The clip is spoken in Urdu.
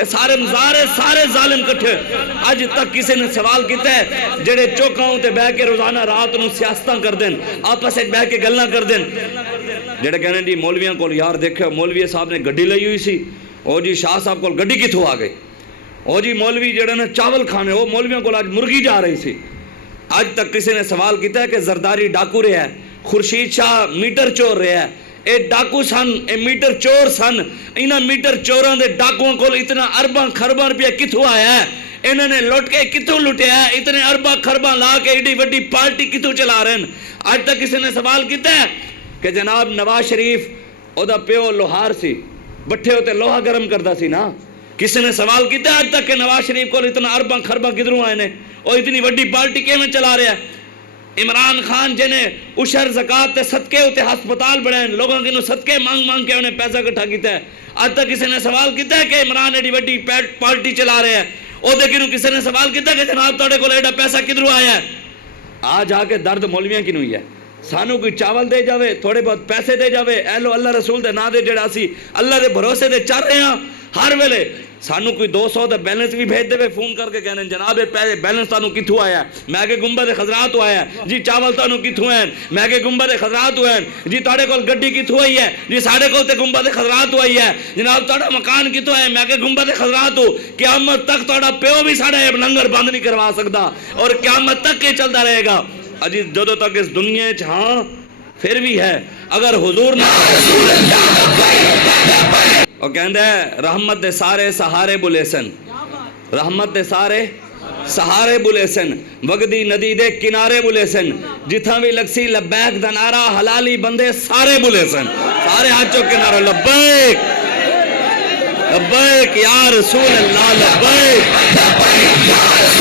سارے ظالم کٹھے اج تک کسی نے سوال کیتا ہے جڑے چوکاؤں تے بہ کے روزانہ رات نو سیاستاں کر دیں آپس ایک بہ کے گلاں کر دیں جڑے کہنے جی مولویاں کو یار دیکھو مولوی صاحب نے گڈی لئی ہوئی سی او جی شاہ صاحب کو گڈی کتھوں آ گئی او جی مولوی جڑے نے چاول کھانے وہ مولویوں کو آج مرغی جا رہی سی آج تک کسی نے سوال کیتا ہے کہ زرداری ڈاکو رہا ہے خورشید شاہ میٹر چور رہا ہے اے ڈاکو سن اے میٹر چور سن انہاں میٹر چوراں دے ڈاکوؤں کو اتنا ارباں خرباں روپیہ کتھوں آیا ہے انہوں نے لوٹ کے کتھوں لٹیا ہے اتنے ارباں خرباں لا کے ایڈی وڈی پارٹی کتھوں چلا رہے ہیں آج تک کسی نے سوال کیتا ہے کہ جناب نواز شریف او دا پیو لوہار سی بٹھے ہوتے لوہا گرم کردا سی نا کسی نے سوال کیتا ہے آج تک کہ نواز شریف کو اتنا ارباں خرباں کدھروں آئے نے اور اتنی وڈی پارٹی کیویں چلا رہا ہے عمران خان جنہیں اشر زکاة تے صدقے ہوتے ہسپتال بڑھائیں لوگوں کے صدقے مانگ کے انہیں پیسہ کٹھا کیتا ہے آج تک کسی نے سوال کیتا ہے کہ عمران ایڈی وڈی پارٹی چلا رہے ہیں او دیکھیں کسی نے سوال کیتا ہے کہ جناب توڑے کو ایڈا پیسہ کدھروں آیا ہے آج آ کے درد مولویاں کی نہیں ہے سانو کوئی چاول دے جاوے تھوڑے بہت پیسے دے جاوے اے لو اللہ رسول دے نا دے جڑا سی اللہ دے بھروسے دے چل رہے ہیں ہر ویلے سانو کوئی 200 دا بیلنس بھی بھیج دے فون کر کے کہنے جناب پیسے بیلنس تانو کتھوں آیا ہے میں کہ گنبد خضرات آیا ہے جی چاول تانو کتھوں ہیں میں کہ گنبد خضرات ہوئے ہیں جی تاڑے کول گڈی کتھوں آئی ہے جی ساڑے کول تے گنبد خضرات آئی ہے جناب تاڑا مکان کتھوں ہے میں کہ گنبد خضرات ہو قیامت تک تاڑا پیو بھی ساڑا لنگر بند نہیں کروا سکتا اور قیامت تک یہ چلتا رہے گا اجی جدو تک اس دنیا ہاں پھر بھی ہے اگر حضور نہ اور کہندے ہیں رحمت دے سارے سہارے بلے سن رحمت دے سارے سہارے بلے سن وگدی ندی دے کنارے بلے سن جتھاں بھی لگسی لبیک دنارا حلالی بندے سارے بلے سن سارے ہاتھوں کنارے لبیک لبیک یا رسول اللہ لبیک